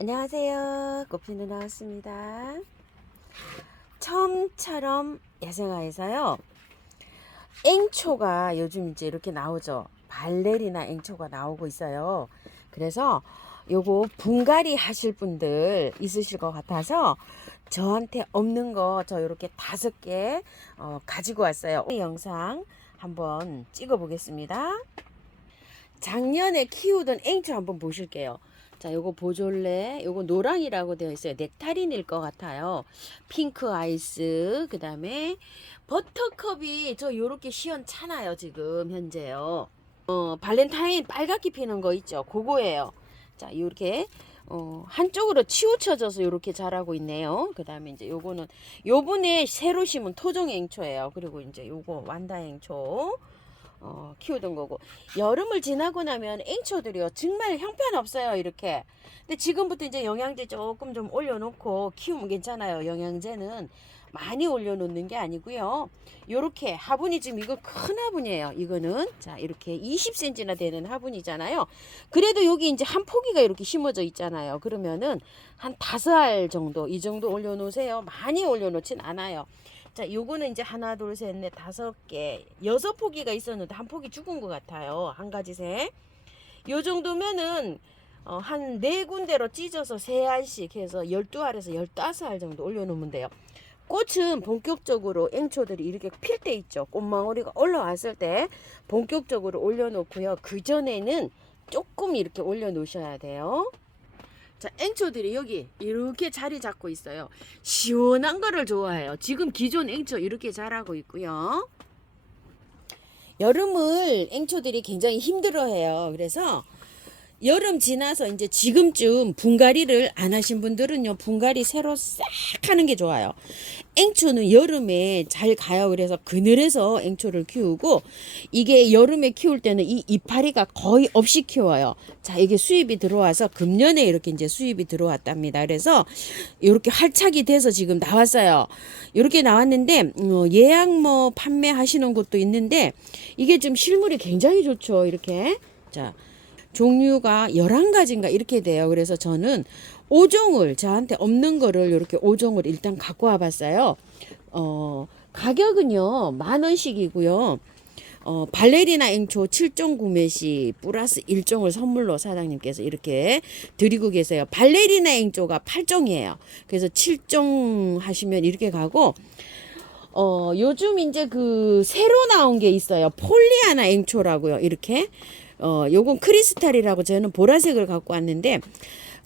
안녕하세요. 꽃피누 나왔습니다. 처음처럼 야생화에서요. 앵초가 요즘 이제 이렇게 나오죠. 발레리나 앵초가 나오고 있어요. 그래서 요거 분갈이 하실 분들 있으실 것 같아서 저한테 없는 거 저 이렇게 5개 가지고 왔어요. 이 영상 한번 찍어 보겠습니다. 작년에 키우던 앵초 한번 보실게요. 자, 요거 보졸레, 요거 노랑이라고 되어 있어요. 넥타린일 것 같아요. 핑크 아이스, 그 다음에 버터컵이 저 요렇게 시원찮아요. 지금 현재요. 발렌타인 빨갛게 피는 거 있죠. 그거예요. 자, 요렇게 한쪽으로 치우쳐져서 요렇게 자라고 있네요. 그 다음에 이제 요거는 요번에 새로 심은 토종 앵초예요. 그리고 이제 요거 완다 앵초. 키우던 거고, 여름을 지나고 나면 앵초들이요 정말 형편없어요. 이렇게. 근데 지금부터 이제 영양제 조금 좀 올려놓고 키우면 괜찮아요. 영양제는 많이 올려놓는 게 아니고요. 요렇게 화분이 지금 이거 큰 화분이에요. 이거는 자 이렇게 20cm나 되는 화분이잖아요. 그래도 여기 이제 한 포기가 이렇게 심어져 있잖아요. 그러면은 한 5알 정도, 이 정도 올려놓으세요. 많이 올려놓진 않아요. 자, 요거는 이제 하나, 둘, 셋, 넷, 5개, 6포기가 있었는데 한 포기 죽은 것 같아요. 한 가지 색. 요 정도면은 한 4군데로 찢어서 3알씩 해서 12알에서 15알 정도 올려놓으면 돼요. 꽃은 본격적으로 앵초들이 이렇게 필 때 있죠. 꽃망울이가 올라왔을 때 본격적으로 올려놓고요. 그 전에는 조금 이렇게 올려놓으셔야 돼요. 자, 앵초들이 여기 이렇게 자리 잡고 있어요. 시원한 거를 좋아해요. 지금 기존 앵초 이렇게 자라고 있고요. 여름을 앵초들이 굉장히 힘들어해요. 그래서 여름 지나서 이제 지금쯤 분갈이를 안 하신 분들은요, 분갈이 새로 싹 하는 게 좋아요. 앵초는 여름에 잘 가요. 그래서 그늘에서 앵초를 키우고, 이게 여름에 키울 때는 이 이파리가 거의 없이 키워요. 자, 이게 수입이 들어와서 금년에 이렇게 이제 수입이 들어왔답니다. 그래서 이렇게 활착이 돼서 지금 나왔어요. 이렇게 나왔는데 예약 뭐 판매하시는 곳도 있는데, 이게 좀 실물이 굉장히 좋죠. 이렇게. 자, 종류가 11가지인가 이렇게 돼요. 그래서 저는 5종을 저한테 없는 거를 이렇게 5종을 일단 갖고 와 봤어요. 가격은요 10,000원씩이고요. 발레리나 앵초 7종 구매 시 플러스 1종을 선물로 사장님께서 이렇게 드리고 계세요. 발레리나 앵초가 8종이에요. 그래서 7종 하시면 이렇게 가고, 요즘 이제 그 새로 나온 게 있어요. 폴리아나 앵초라고요. 이렇게. 요건 크리스탈이라고 저는 보라색을 갖고 왔는데,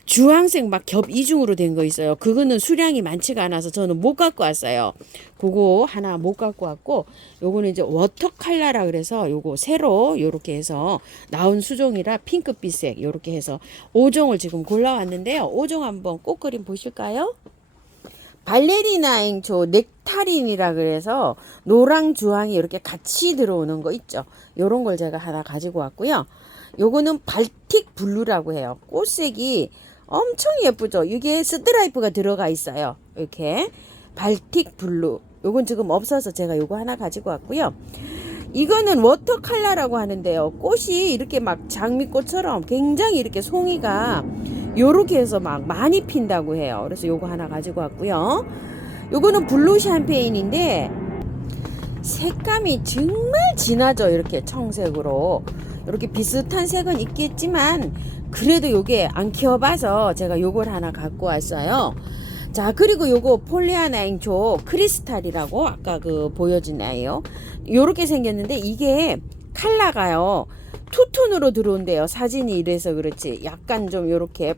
주황색 막 겹 이중으로 된 거 있어요. 그거는 수량이 많지가 않아서 저는 못 갖고 왔어요. 그거 하나 못 갖고 왔고, 요거는 이제 워터 컬러라 그래서 요거 새로 요렇게 해서 나온 수종이라 핑크빛색 요렇게 해서 5종을 지금 골라왔는데요. 5종 한번 꽃그림 보실까요? 발레리나 앵초 넥타린이라 그래서 노랑 주황이 이렇게 같이 들어오는 거 있죠. 요런 걸 제가 하나 가지고 왔고요. 요거는 발틱 블루라고 해요. 꽃색이 엄청 예쁘죠. 이게 스트라이프가 들어가 있어요. 이렇게 발틱 블루. 요건 지금 없어서 제가 요거 하나 가지고 왔고요. 이거는 워터 컬러라고 하는데요. 꽃이 이렇게 막 장미꽃처럼 굉장히 이렇게 송이가 요렇게 해서 막 많이 핀다고 해요. 그래서 요거 하나 가지고 왔고요. 요거는 블루 샴페인인데 색감이 정말 진하죠. 이렇게 청색으로. 이렇게 비슷한 색은 있겠지만 그래도 요게 안 키워봐서 제가 요걸 하나 갖고 왔어요. 자, 그리고 요거 폴리아나 앵초 크리스탈이라고 아까 그 보여준 아이요. 요렇게 생겼는데 이게 컬러가요 투톤으로 들어온대요. 사진이 이래서 그렇지. 약간 좀 요렇게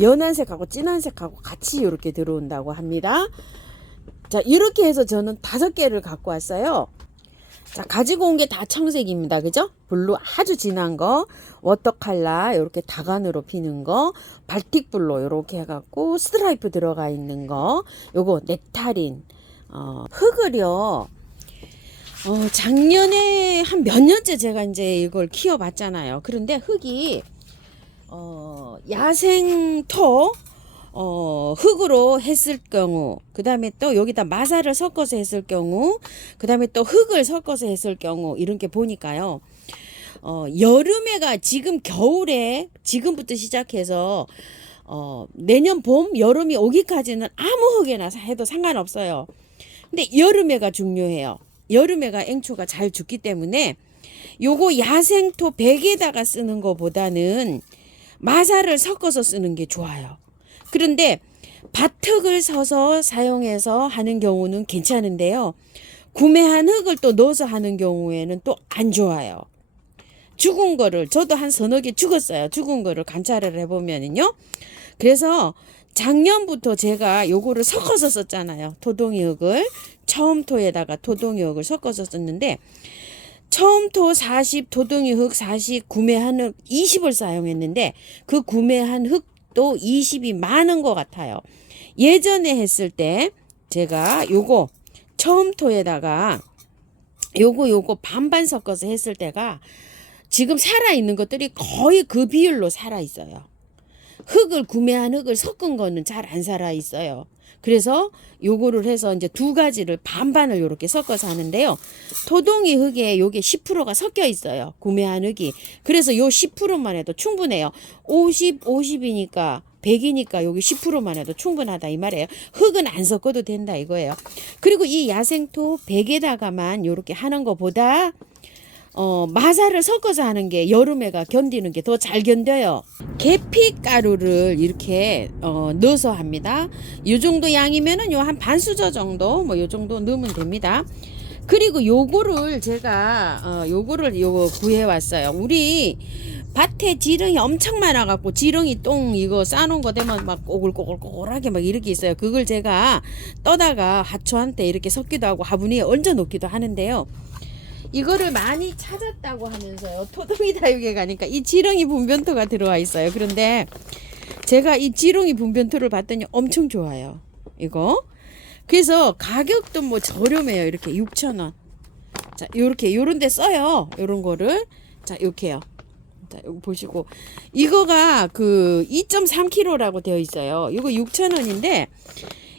연한 색하고 진한 색하고 같이 요렇게 들어온다고 합니다. 자, 이렇게 해서 저는 5개를 갖고 왔어요. 자, 가지고 온 게 다 청색입니다. 그죠? 블루 아주 진한 거, 워터 컬러 이렇게 다간으로 피는 거, 발틱 블루 이렇게 해갖고 스트라이프 들어가 있는 거, 요거 넥타린. 흙을요. 작년에 한 몇 년째 제가 이제 이걸 키워봤잖아요. 그런데 흙이 야생토 흙으로 했을 경우, 그 다음에 또 여기다 마사를 섞어서 했을 경우, 그 다음에 또 흙을 섞어서 했을 경우, 이렇게 보니까요. 여름에가 지금 겨울에 지금부터 시작해서 내년 봄, 여름이 오기까지는 아무 흙에나 해도 상관없어요. 근데 여름에가 중요해요. 여름에가 앵초가 잘 죽기 때문에 요거 야생토 100에다가 쓰는 것보다는 마사를 섞어서 쓰는 게 좋아요. 그런데 밭흙을 서서 사용해서 하는 경우는 괜찮은데요. 구매한 흙을 또 넣어서 하는 경우에는 또 안 좋아요. 죽은 거를 저도 한 서너 개 죽었어요. 죽은 거를 관찰을 해보면은요. 그래서 작년부터 제가 요거를 섞어서 썼잖아요. 토동이 흙을 처음토에다가 토동이 흙을 섞어서 썼는데 처음토 40, 토동이 흙 40, 구매한 흙 20을 사용했는데 그 구매한 흙도 20이 많은 것 같아요. 예전에 했을 때 제가 요거 처음토에다가 요거 반반 섞어서 했을 때가 지금 살아있는 것들이 거의 그 비율로 살아있어요. 흙을 구매한 흙을 섞은 거는 잘 안 살아있어요. 그래서 요거를 해서 이제 두 가지를 반반을 요렇게 섞어서 하는데요. 토동이 흙에 요게 10%가 섞여 있어요. 구매한 흙이. 그래서 요 10%만 해도 충분해요. 50, 50이니까 100이니까 여기 10%만 해도 충분하다 이 말이에요. 흙은 안 섞어도 된다 이거예요. 그리고 이 야생토 100에다가만 요렇게 하는 것보다 마사를 섞어서 하는 게 여름에가 견디는 게 더 잘 견뎌요. 계피가루를 이렇게 넣어서 합니다. 요 정도 양이면은 요 한 반 수저 정도 뭐 요 정도 넣으면 됩니다. 그리고 요거를 제가 요거 구해 왔어요. 우리 밭에 지렁이 엄청 많아 갖고 지렁이 똥 이거 싸놓은 거 되면 막 꼬글꼬글꼬글하게 막 이렇게 있어요. 그걸 제가 떠다가 하초한테 이렇게 섞기도 하고 화분에 얹어 놓기도 하는데요. 이거를 많이 찾았다고 하면서요. 토동이 다육에 가니까 이 지렁이 분변토가 들어와 있어요. 그런데 제가 이 지렁이 분변토를 봤더니 엄청 좋아요. 이거. 그래서 가격도 뭐 저렴해요. 이렇게 6,000원. 자, 요렇게 요런 데 써요. 요런 거를. 자, 요렇게요. 자, 요거 보시고 이거가 그 2.3kg라고 되어 있어요. 이거 6,000원인데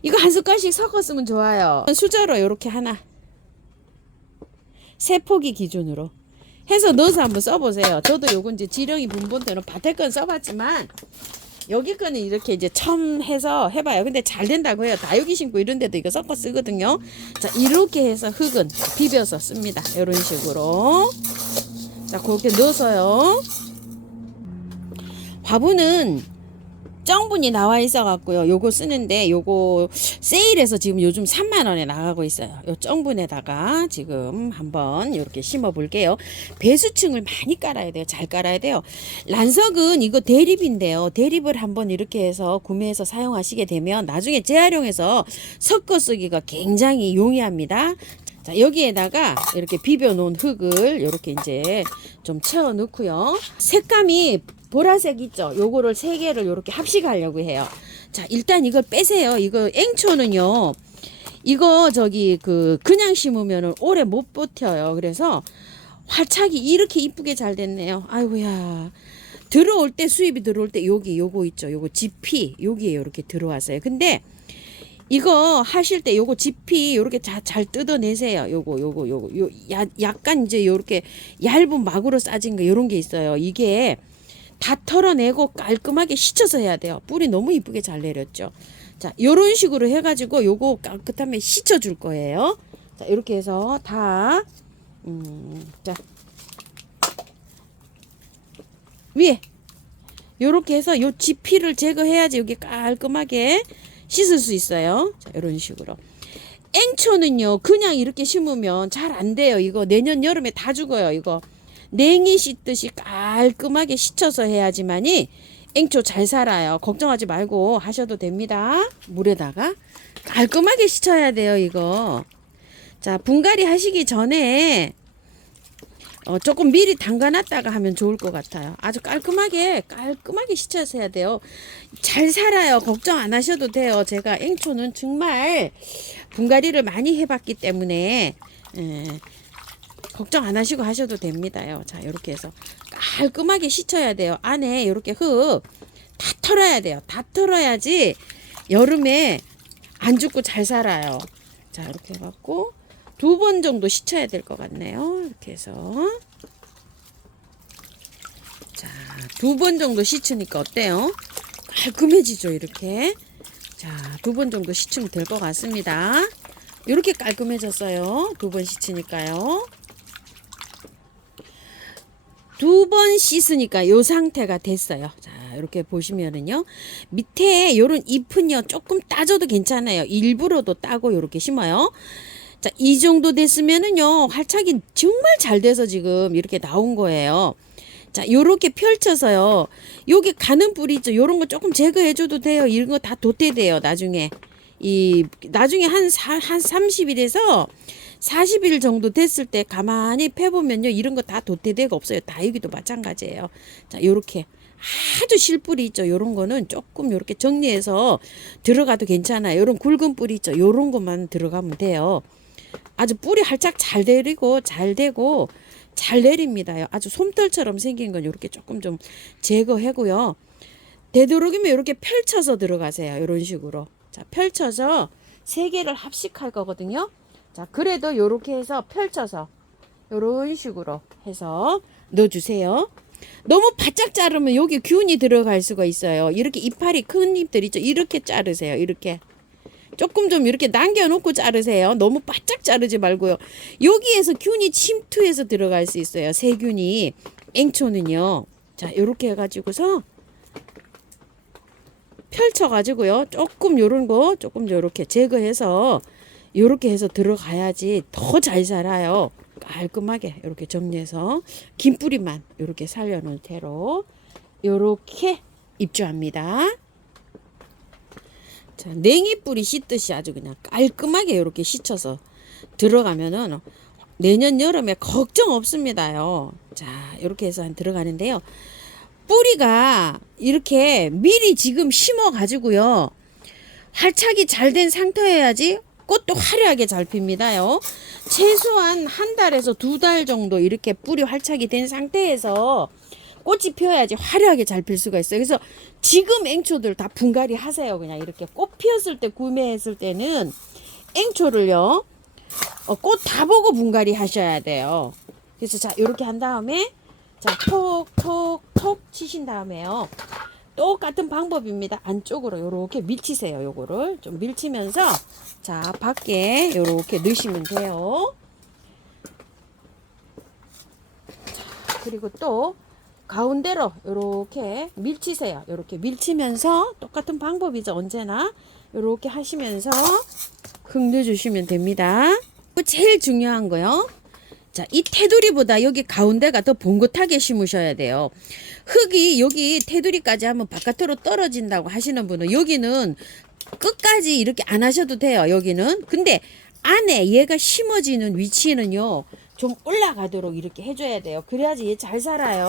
이거 한 숟갈씩 섞어 쓰면 좋아요. 수저로 요렇게 하나. 세 포기 기준으로 해서 넣어서 한번 써보세요. 저도 요거 이제 지렁이 분본토는 밭에 건 써봤지만 여기 거는 이렇게 이제 처음 해서 해봐요. 근데 잘 된다고 해요. 다육이 신고 이런 데도 이거 섞어 쓰거든요. 자, 이렇게 해서 흙은 비벼서 씁니다. 이런 식으로. 자, 그렇게 넣어서요. 화분은 정분이 나와 있어 갖고요. 요거 쓰는데 요거 세일해서 지금 요즘 3만 원에 나가고 있어요. 요 정분에다가 지금 한번 이렇게 심어 볼게요. 배수층을 많이 깔아야 돼요. 잘 깔아야 돼요. 란석은 이거 대립인데요. 대립을 한번 이렇게 해서 구매해서 사용하시게 되면 나중에 재활용해서 섞어 쓰기가 굉장히 용이합니다. 자, 여기에다가 이렇게 비벼 놓은 흙을 이렇게 이제 좀 채워 넣고요. 색감이 보라색 있죠? 요거를 세 개를 이렇게 합식하려고 해요. 자, 일단 이걸 빼세요. 이거 앵초는요. 이거 그냥 심으면은 오래 못 버텨요. 그래서 활착이 이렇게 이쁘게 잘 됐네요. 아이고야. 들어올 때 수입이 들어올 때 요거 있죠? 요거 지피 여기에 이렇게 들어왔어요. 근데 이거 하실 때 요거 지피 요렇게 잘 뜯어내세요. 약간 이제 요렇게 얇은 막으로 싸진 거 요런 게 있어요. 이게 다 털어내고 깔끔하게 씻어서 해야 돼요. 뿌리 너무 이쁘게 잘 내렸죠. 자, 요런 식으로 해가지고 요거 깨끗하게 씻어줄 거예요. 자, 이렇게 해서 다, 자, 위에, 요렇게 해서 요 지피를 제거해야지 여기 깔끔하게 씻을 수 있어요. 자, 이런 식으로. 앵초는요, 그냥 이렇게 심으면 잘 안 돼요. 이거 내년 여름에 다 죽어요. 이거 냉이 씻듯이 깔끔하게 씻어서 해야지만이 앵초 잘 살아요. 걱정하지 말고 하셔도 됩니다. 물에다가 깔끔하게 씻어야 돼요. 이거. 자, 분갈이 하시기 전에 조금 미리 담가놨다가 하면 좋을 것 같아요. 아주 깔끔하게 씻어서 해야 돼요. 잘 살아요. 걱정 안 하셔도 돼요. 제가 앵초는 정말 분갈이를 많이 해봤기 때문에 걱정 안 하시고 하셔도 됩니다요. 자, 이렇게 해서 깔끔하게 씻어야 돼요. 안에 이렇게 흙 다 털어야 돼요. 다 털어야지 여름에 안 죽고 잘 살아요. 자, 이렇게 해갖고 2번 정도 씻어야 될 것 같네요. 이렇게 해서 자, 2번 정도 씻으니까 어때요? 깔끔해지죠. 이렇게. 자, 2번 정도 씻으면 될 것 같습니다. 이렇게 깔끔해졌어요. 2번 씻으니까요. 2번 씻으니까 요 상태가 됐어요. 자, 이렇게 보시면은요. 밑에 요런 잎은요. 조금 따줘도 괜찮아요. 일부러도 따고 이렇게 심어요. 자, 이 정도 됐으면은요. 활착이 정말 잘 돼서 지금 이렇게 나온 거예요. 자, 요렇게 펼쳐서요. 여기 가는 뿌리 있죠. 요런 거 조금 제거해 줘도 돼요. 이런 거 다 도태돼요. 나중에. 나중에 한 30일에서 40일 정도 됐을 때 가만히 펴보면요. 이런 거 다 도태되고 없어요. 다육이도 마찬가지예요. 자, 요렇게. 아주 실뿌리 있죠. 요런 거는 조금 요렇게 정리해서 들어가도 괜찮아요. 요런 굵은 뿌리 있죠. 요런 것만 들어가면 돼요. 아주 뿌리 활짝 잘 내리고 잘 되고 잘 내립니다요. 아주 솜털처럼 생긴 건 이렇게 조금 좀 제거하고요. 되도록이면 이렇게 펼쳐서 들어가세요. 이런 식으로. 자, 펼쳐서 3개를 합식할 거거든요. 자, 그래도 이렇게 해서 펼쳐서 이런 식으로 해서 넣어주세요. 너무 바짝 자르면 여기 균이 들어갈 수가 있어요. 이렇게 이파리 큰 잎들 있죠. 이렇게 자르세요. 이렇게. 조금 좀 이렇게 남겨놓고 자르세요. 너무 바짝 자르지 말고요. 여기에서 균이 침투해서 들어갈 수 있어요. 세균이. 앵초는요. 자, 요렇게 해가지고서 펼쳐가지고요. 조금 요런 거 조금 요렇게 제거해서 요렇게 해서 들어가야지 더 잘 자라요. 깔끔하게 요렇게 정리해서 긴 뿌리만 요렇게 살려놓을 테로 요렇게 입주합니다. 자, 냉이 뿌리 씻듯이 아주 그냥 깔끔하게 이렇게 씻어서 들어가면은 내년 여름에 걱정 없습니다요. 자, 이렇게 해서 들어가는데요. 뿌리가 이렇게 미리 지금 심어 가지고요. 활착이 잘 된 상태여야지 꽃도 화려하게 잘 핍니다요. 최소한 1달에서 2달 정도 이렇게 뿌리 활착이 된 상태에서 꽃이 피어야지 화려하게 잘 필 수가 있어요. 그래서 지금 앵초들 다 분갈이 하세요. 그냥 이렇게 꽃 피었을 때 구매했을 때는 앵초를요. 꽃 다 보고 분갈이 하셔야 돼요. 그래서 자, 이렇게 한 다음에 자, 톡톡톡 치신 다음에요. 똑같은 방법입니다. 안쪽으로 요렇게 밀치세요. 요거를 좀 밀치면서 자, 밖에 요렇게 넣으시면 돼요. 자, 그리고 또 가운데로 요렇게 밀치세요. 요렇게 밀치면서 똑같은 방법이죠. 언제나 요렇게 하시면서 흙 넣어주시면 됩니다. 제일 중요한 거요. 자, 이 테두리보다 여기 가운데가 더 봉긋하게 심으셔야 돼요. 흙이 여기 테두리까지 하면 바깥으로 떨어진다고 하시는 분은 여기는 끝까지 이렇게 안 하셔도 돼요. 여기는. 근데 안에 얘가 심어지는 위치는요. 좀 올라가도록 이렇게 해줘야 돼요. 그래야지 얘 잘 살아요.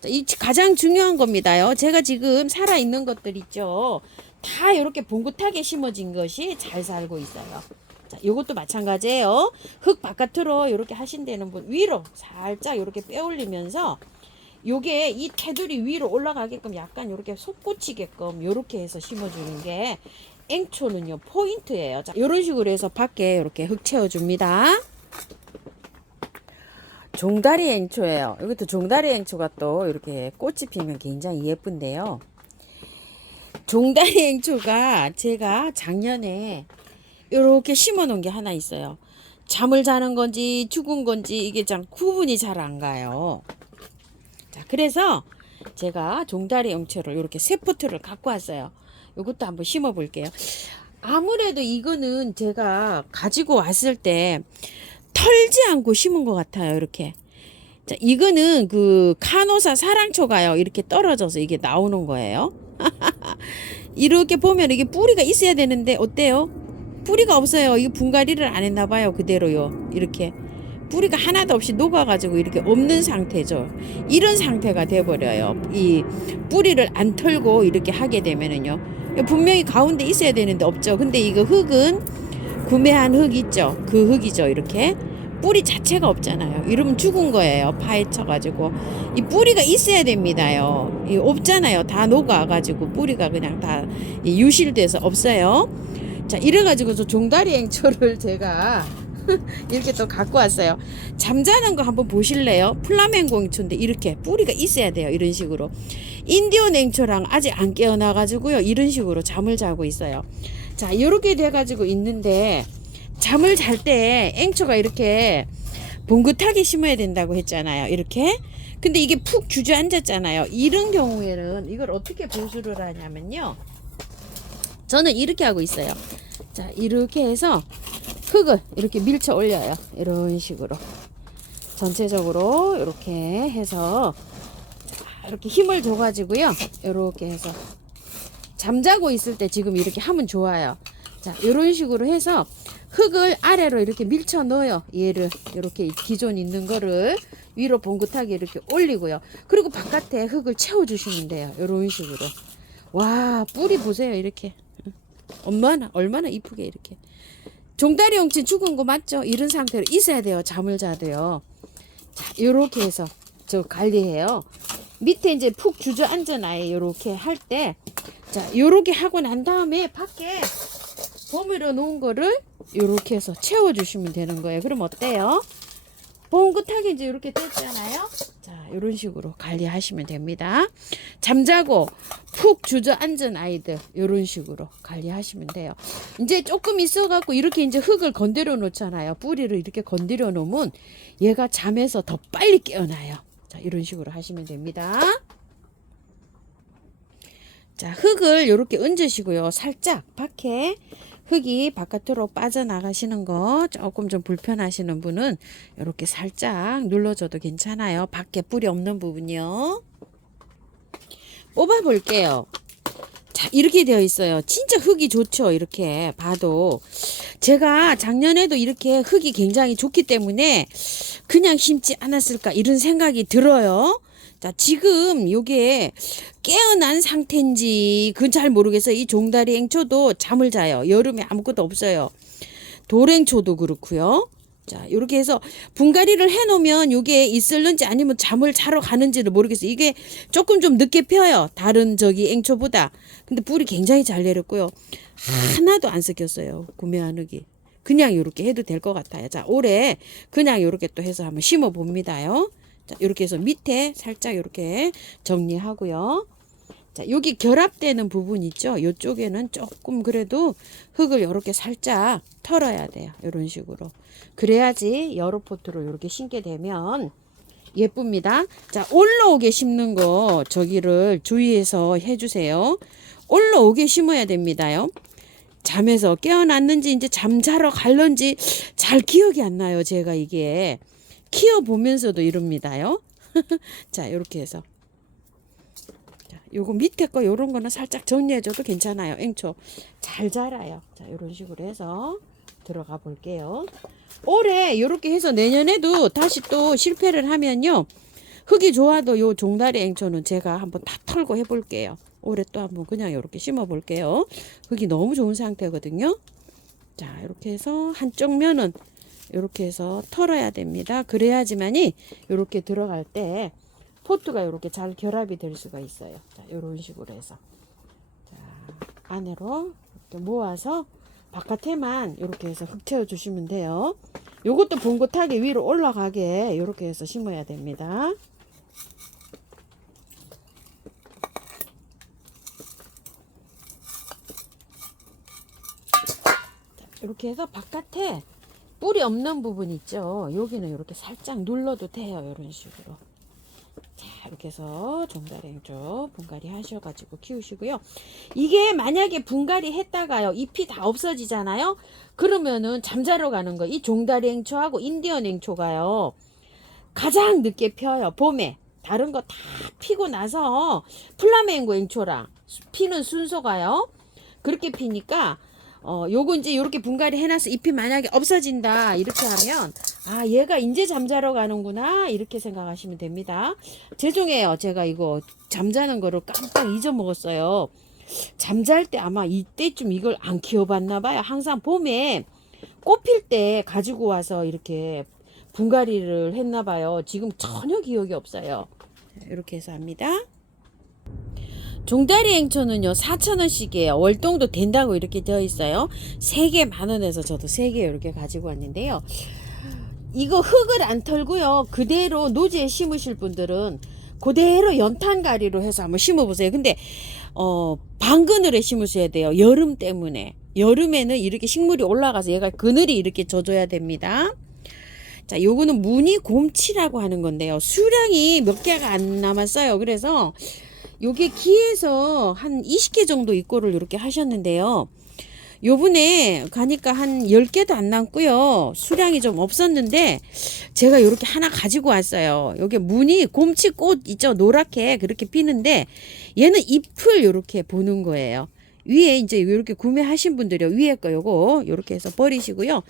자, 이 가장 중요한 겁니다요. 제가 지금 살아있는 것들 있죠. 다 이렇게 봉긋하게 심어진 것이 잘 살고 있어요. 자, 요것도 마찬가지예요. 흙 바깥으로 이렇게 하신다는 분 위로 살짝 이렇게 빼올리면서 요게 이 테두리 위로 올라가게끔 약간 이렇게 솟구치게끔 이렇게 해서 심어주는 게 앵초는요 포인트예요. 자, 이런 식으로 해서 밖에 이렇게 흙 채워줍니다. 종다리 앵초예요. 이것도 종다리 앵초가 또 이렇게 꽃이 피면 굉장히 예쁜데요. 종다리 앵초가 제가 작년에 이렇게 심어 놓은 게 하나 있어요. 잠을 자는 건지 죽은 건지 이게 참 구분이 잘 안 가요. 자, 그래서 제가 종다리 앵초를 이렇게 3포트를 갖고 왔어요. 이것도 한번 심어 볼게요. 아무래도 이거는 제가 가지고 왔을 때 털지 않고 심은 것 같아요. 이렇게. 자, 이거는 그 카노사 사랑초가요. 이렇게 떨어져서 이게 나오는 거예요. 이렇게 보면 이게 뿌리가 있어야 되는데 어때요? 뿌리가 없어요. 이거 분갈이를 안 했나 봐요. 그대로요. 이렇게 뿌리가 하나도 없이 녹아가지고 이렇게 없는 상태죠. 이런 상태가 돼버려요. 이 뿌리를 안 털고 이렇게 하게 되면은요. 분명히 가운데 있어야 되는데 없죠. 근데 이거 흙은 구매한 흙 있죠. 그 흙이죠. 이렇게 뿌리 자체가 없잖아요. 이러면 죽은 거예요. 파헤쳐가지고 이 뿌리가 있어야 됩니다요. 이 없잖아요. 다 녹아가지고 뿌리가 그냥 다 유실돼서 없어요. 자, 이래가지고 저 종다리 앵초를 제가 이렇게 또 갖고 왔어요. 잠자는 거 한번 보실래요? 플라멩고 앵초인데 이렇게 뿌리가 있어야 돼요. 이런 식으로. 인디언 앵초랑 아직 안 깨어나 가지고요. 이런 식으로 잠을 자고 있어요. 자, 이렇게 돼 가지고 있는데 잠을 잘 때 앵초가 이렇게 봉긋하게 심어야 된다고 했잖아요. 이렇게. 근데 이게 푹 주저앉았잖아요. 이런 경우에는 이걸 어떻게 보수를 하냐면요. 저는 이렇게 하고 있어요. 자, 이렇게 해서 흙을 이렇게 밀쳐 올려요. 이런 식으로. 전체적으로 이렇게 해서 이렇게 힘을 줘가지고요. 이렇게 해서 잠자고 있을 때 지금 이렇게 하면 좋아요. 자, 이런 식으로 해서 흙을 아래로 이렇게 밀쳐 넣어요. 얘를 이렇게 기존 있는 거를 위로 봉긋하게 이렇게 올리고요. 그리고 바깥에 흙을 채워주시면 돼요. 이런 식으로. 와, 뿌리 보세요. 이렇게. 얼마나 이쁘게 이렇게. 종다리 엉치 죽은 거 맞죠? 이런 상태로 있어야 돼요. 잠을 자도요. 자, 요렇게 해서 저 관리해요. 밑에 이제 푹 주저앉아 놔요. 요렇게 할 때. 자, 요렇게 하고 난 다음에 밖에 버무려 놓은 거를 요렇게 해서 채워주시면 되는 거예요. 그럼 어때요? 봉긋하게 이제 이렇게 됐잖아요. 자, 이런 식으로 관리하시면 됩니다. 잠자고 푹 주저앉은 아이들 이런 식으로 관리하시면 돼요. 이제 조금 있어갖고 이렇게 이제 흙을 건드려 놓잖아요. 뿌리를 이렇게 건드려 놓으면 얘가 잠에서 더 빨리 깨어나요. 자, 이런 식으로 하시면 됩니다. 자, 흙을 이렇게 얹으시고요. 살짝 밖에 흙이 바깥으로 빠져나가시는 거 조금 좀 불편하시는 분은 이렇게 살짝 눌러줘도 괜찮아요. 밖에 뿌리 없는 부분이요. 뽑아 볼게요. 자, 이렇게 되어 있어요. 진짜 흙이 좋죠. 이렇게 봐도. 제가 작년에도 이렇게 흙이 굉장히 좋기 때문에 그냥 심지 않았을까 이런 생각이 들어요. 자, 지금 요게 깨어난 상태인지 그건 잘 모르겠어요. 이 종다리 앵초도 잠을 자요. 여름에 아무것도 없어요. 돌앵초도 그렇고요. 자, 이렇게 해서 분갈이를 해놓으면 요게 있을는지 아니면 잠을 자러 가는지를 모르겠어요. 이게 조금 좀 늦게 펴요. 다른 저기 앵초보다. 근데 뿌리 굉장히 잘 내렸고요. 하나도 안 섞였어요. 구매한 흙이. 그냥 이렇게 해도 될 것 같아요. 자, 올해 그냥 이렇게 또 해서 한번 심어 봅니다요. 자, 이렇게 해서 밑에 살짝 이렇게 정리하고요. 자, 여기 결합되는 부분 있죠? 이쪽에는 조금 그래도 흙을 이렇게 살짝 털어야 돼요. 이런 식으로. 그래야지 여러 포트로 이렇게 심게 되면 예쁩니다. 자, 올라오게 심는 거 저기를 주의해서 해주세요. 올라오게 심어야 됩니다요. 잠에서 깨어났는지 이제 잠자러 갈런지 잘 기억이 안 나요. 제가 이게. 키워보면서도 이럽니다요. 자, 이렇게 해서. 자, 요거 밑에 거 요런 거는 살짝 정리해줘도 괜찮아요. 앵초 잘 자라요. 자, 이런 식으로 해서 들어가 볼게요. 올해 요렇게 해서 내년에도 다시 또 실패를 하면요. 흙이 좋아도 요 종다리 앵초는 제가 한번 다 털고 해볼게요. 올해 또 한번 그냥 요렇게 심어 볼게요. 흙이 너무 좋은 상태거든요. 자, 이렇게 해서 한쪽 면은 이렇게 해서 털어야 됩니다. 그래야지만이 이렇게 들어갈 때 포트가 이렇게 잘 결합이 될 수가 있어요. 자, 이런 식으로 해서 자, 안으로 이렇게 모아서 바깥에만 이렇게 해서 흙 채워 주시면 돼요. 요것도 봉긋하게 위로 올라가게 이렇게 해서 심어야 됩니다. 자, 이렇게 해서 바깥에 뿌리 없는 부분 있죠. 여기는 이렇게 살짝 눌러도 돼요. 이런 식으로. 자, 이렇게 해서 종다리 앵초 분갈이 하셔가지고 키우시고요. 이게 만약에 분갈이 했다가요, 잎이 다 없어지잖아요. 그러면은 잠자러 가는 거. 이 종다리 앵초하고 인디언 앵초가요, 가장 늦게 펴요. 봄에. 다른 거 다 피고 나서 플라멩고 앵초랑 피는 순서가요. 그렇게 피니까 요거 이제 요렇게 분갈이 해놔서 잎이 만약에 없어진다 이렇게 하면 아, 얘가 이제 잠자러 가는구나 이렇게 생각하시면 됩니다. 죄송해요. 제가 이거 잠자는 거를 깜빡 잊어먹었어요. 잠잘 때 아마 이때쯤 이걸 안 키워봤나 봐요. 항상 봄에 꽃필 때 가지고 와서 이렇게 분갈이를 했나 봐요. 지금 전혀 기억이 없어요. 이렇게 해서 합니다. 종다리 행초는요 4,000원씩이에요. 월동도 된다고 이렇게 되어 있어요. 3개 만원에서 저도 3개 이렇게 가지고 왔는데요. 이거 흙을 안 털고요 그대로 노지에 심으실 분들은 그대로 연탄가리로 해서 한번 심어보세요. 근데 반그늘에 심으셔야 돼요. 여름 때문에. 여름에는 이렇게 식물이 올라가서 얘가 그늘이 이렇게 져줘야 됩니다. 자, 요거는 무늬 곰치라고 하는 건데요. 수량이 몇 개가 안 남았어요. 그래서 요게 기에서 한 20개 정도 입고를 이렇게 하셨는데요. 요번에 가니까 한 10개도 안 남고요. 수량이 좀 없었는데 제가 요렇게 하나 가지고 왔어요. 요게 무늬 곰치꽃 있죠? 노랗게 그렇게 피는데 얘는 잎을 요렇게 보는 거예요. 위에 이제 이렇게 구매하신 분들이요. 위에 거 요거 요렇게 해서 버리시고요.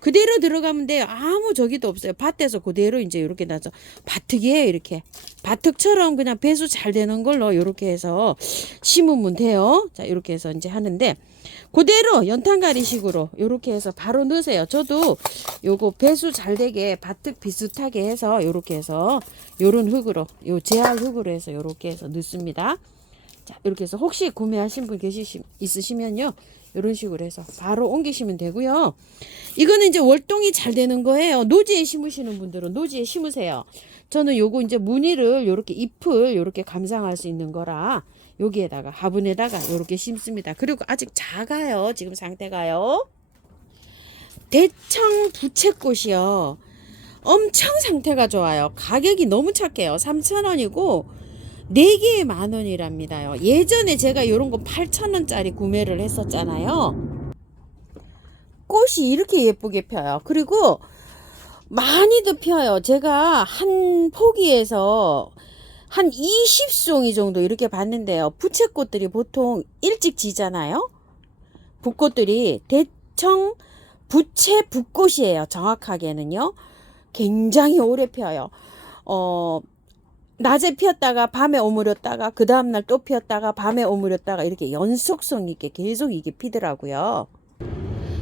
그대로 들어가면 돼요. 아무 저기도 없어요. 밭에서 그대로 이제 이렇게 나서 밭흙이에요. 이렇게 밭흙처럼 그냥 배수 잘 되는 걸로 요렇게 해서 심으면 돼요. 자, 이렇게 해서 이제 하는데 그대로 연탄가리식으로 요렇게 해서 바로 넣으세요. 저도 요거 배수 잘 되게 밭흙 비슷하게 해서 요렇게 해서 요런 흙으로 요 제할 흙으로 해서 요렇게 해서 넣습니다. 자, 이렇게 해서 혹시 구매하신 분 있으시면요. 이런 식으로 해서 바로 옮기시면 되고요. 이거는 이제 월동이 잘 되는 거예요. 노지에 심으시는 분들은 노지에 심으세요. 저는 요거 이제 무늬를 요렇게 잎을 요렇게 감상할 수 있는 거라 여기에다가 화분에다가 요렇게 심습니다. 그리고 아직 작아요. 지금 상태가요. 대청 부채꽃이요. 엄청 상태가 좋아요. 가격이 너무 착해요. 3,000원이고 4개에 만원이랍니다요. 예전에 제가 요런 거 8,000원짜리 구매를 했었잖아요. 꽃이 이렇게 예쁘게 펴요. 그리고 많이도 펴요. 제가 한 포기에서 한 20송이 정도 이렇게 봤는데요. 부채꽃들이 보통 일찍 지잖아요. 붓꽃들이 대청 부채 붓꽃이에요. 정확하게는요. 굉장히 오래 펴요. 낮에 피었다가 밤에 오므렸다가 그 다음날 또 피었다가 밤에 오므렸다가 이렇게 연속성 있게 계속 이게 피더라고요.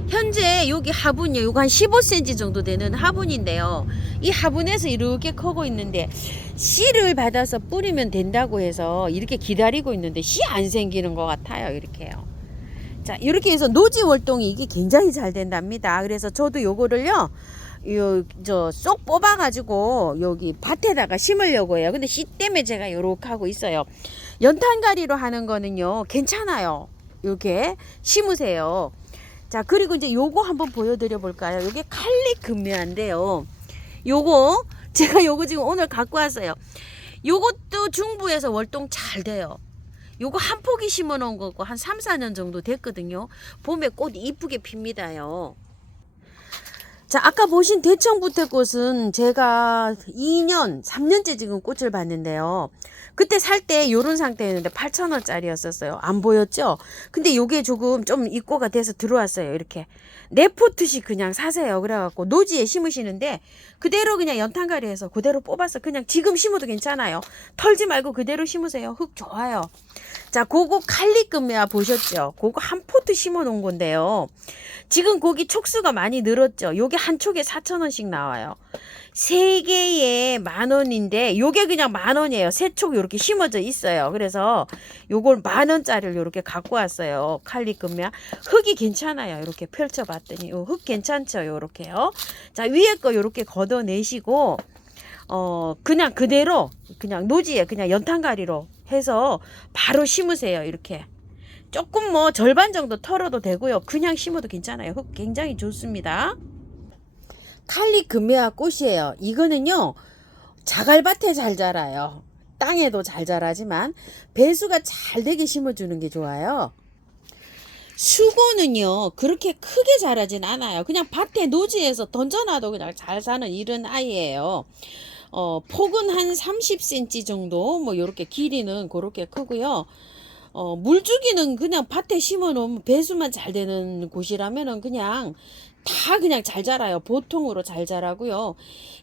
현재 여기 화분이요. 요거 한 15cm 정도 되는 화분인데요. 이 화분에서 이렇게 커고 있는데 씨를 받아서 뿌리면 된다고 해서 이렇게 기다리고 있는데 씨 안 생기는 것 같아요. 이렇게요. 자, 이렇게 해서 노지 월동이 이게 굉장히 잘 된답니다. 그래서 저도 요거를요. 쏙 뽑아가지고 여기 밭에다가 심으려고 해요. 근데 씨 때문에 제가 요렇게 하고 있어요. 연탄가리로 하는 거는요 괜찮아요. 이렇게 심으세요. 자, 그리고 이제 요거 한번 보여드려 볼까요? 요게 칼리 금메아인데요. 요거 제가 요거 지금 오늘 갖고 왔어요. 요것도 중부에서 월동 잘 돼요. 요거 한 포기 심어 놓은 거고 한 3, 4년 정도 됐거든요. 봄에 꽃 이쁘게 핍니다요. 자, 아까 보신 대청부태꽃은 제가 2년, 3년째 지금 꽃을 봤는데요. 그때 살 때 요런 상태였는데 8,000원짜리였었어요. 안 보였죠? 근데 요게 조금 좀 입고가 돼서 들어왔어요. 이렇게. 4포트씩 그냥 사세요. 그래갖고 노지에 심으시는데 그대로 그냥 연탄가리 해서 그대로 뽑아서 그냥 지금 심어도 괜찮아요. 털지 말고 그대로 심으세요. 흙 좋아요. 자, 그거 칼리금메아 보셨죠? 그거 한 포트 심어 놓은 건데요. 지금 거기 촉수가 많이 늘었죠. 요게 한 촉에 4,000원씩 나와요. 3개에 만원인데 요게 그냥 만원이에요. 3촉 요렇게 심어져 있어요. 그래서 요걸 만원짜리를 요렇게 갖고 왔어요. 칼리금메아. 흙이 괜찮아요. 이렇게 펼쳐봤더니 흙 괜찮죠. 요렇게요. 자, 위에 거 요렇게 걷어내시고 그냥 그대로 그냥 노지에 그냥 연탄가리로 해서 바로 심으세요. 이렇게. 조금 뭐 절반 정도 털어도 되고요. 그냥 심어도 괜찮아요. 흙 굉장히 좋습니다. 칼리금메아 꽃이에요. 이거는요 자갈밭에 잘 자라요. 땅에도 잘 자라지만 배수가 잘 되게 심어주는 게 좋아요. 수고는요 그렇게 크게 자라진 않아요. 그냥 밭에 노지에서 던져놔도 그냥 잘 사는 이런 아이예요. 폭은 한 30cm 정도 뭐 요렇게 길이는 그렇게 크고요. 물주기는 그냥 밭에 심어 놓으면 배수만 잘 되는 곳이라면은 그냥 다 그냥 잘 자라요. 보통으로 잘 자라고요.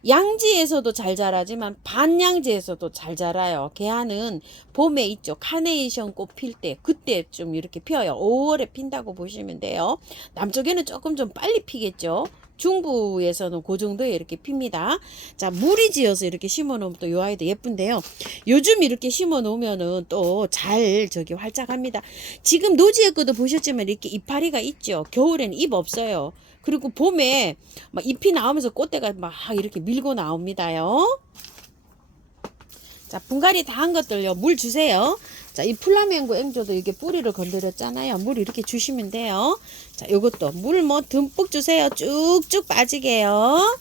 양지에서도 잘 자라지만 반양지에서도 잘 자라요. 개화는 봄에 있죠. 카네이션 꽃 필 때 그때 좀 이렇게 피어요. 5월에 핀다고 보시면 돼요. 남쪽에는 조금 좀 빨리 피겠죠. 중부에서는 그 정도에 이렇게 핍니다. 자, 무리 지어서 이렇게 심어 놓으면 또 요 아이도 예쁜데요. 요즘 이렇게 심어 놓으면은 또 잘 저기 활짝합니다. 지금 노지에 거도 보셨지만 이렇게 이파리가 있죠. 겨울에는 잎 없어요. 그리고 봄에 막 잎이 나오면서 꽃대가 막 이렇게 밀고 나옵니다요. 자, 분갈이 다 한 것들요. 물 주세요. 자, 이 플라멩고 앵조도 이게 뿌리를 건드렸잖아요. 물 이렇게 주시면 돼요. 자, 요것도 물 뭐 듬뿍 주세요. 쭉쭉 빠지게요.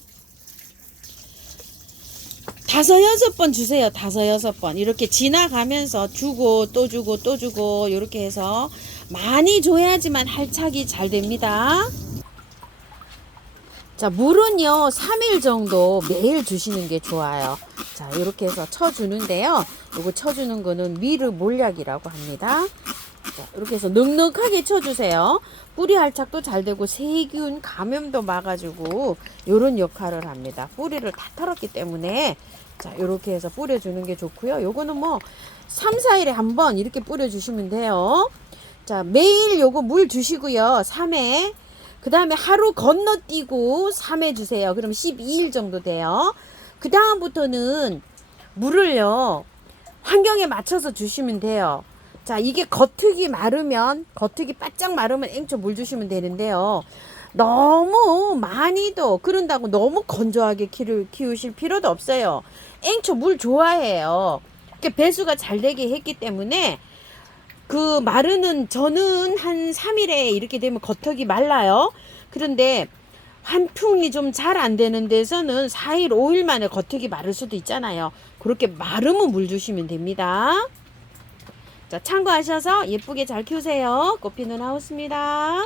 5-6번 주세요. 5-6번. 이렇게 지나가면서 주고 또 주고 또 주고 이렇게 해서 많이 줘야지만 활착이 잘 됩니다. 자, 물은요 3일 정도 매일 주시는 게 좋아요. 자, 이렇게 해서 쳐주는데요. 요거 쳐주는 거는 미르 몰약이라고 합니다. 자, 이렇게 해서 넉넉하게 쳐주세요. 뿌리 활착도 잘 되고 세균 감염도 막아주고 요런 역할을 합니다. 뿌리를 다 털었기 때문에 자, 이렇게 해서 뿌려주는 게 좋고요. 요거는 뭐 3-4일에 한번 이렇게 뿌려주시면 돼요. 자, 매일 요거 물 주시고요. 3회. 그 다음에 하루 건너뛰고 3회 주세요. 그럼 12일 정도 돼요. 그 다음부터는 물을요, 환경에 맞춰서 주시면 돼요. 자, 이게 겉흙이 바짝 마르면 앵초 물 주시면 되는데요. 너무 많이도 그런다고 너무 건조하게 키우실 필요도 없어요. 앵초 물 좋아해요. 배수가 잘 되게 했기 때문에 그 마르는 저는 한 3일에 이렇게 되면 겉흙이 말라요. 그런데 환풍이 좀 잘 안 되는 데서는 4일, 5일 만에 겉흙이 마를 수도 있잖아요. 그렇게 마르면 물 주시면 됩니다. 자, 참고하셔서 예쁘게 잘 키우세요. 꽃피는 하우스입니다.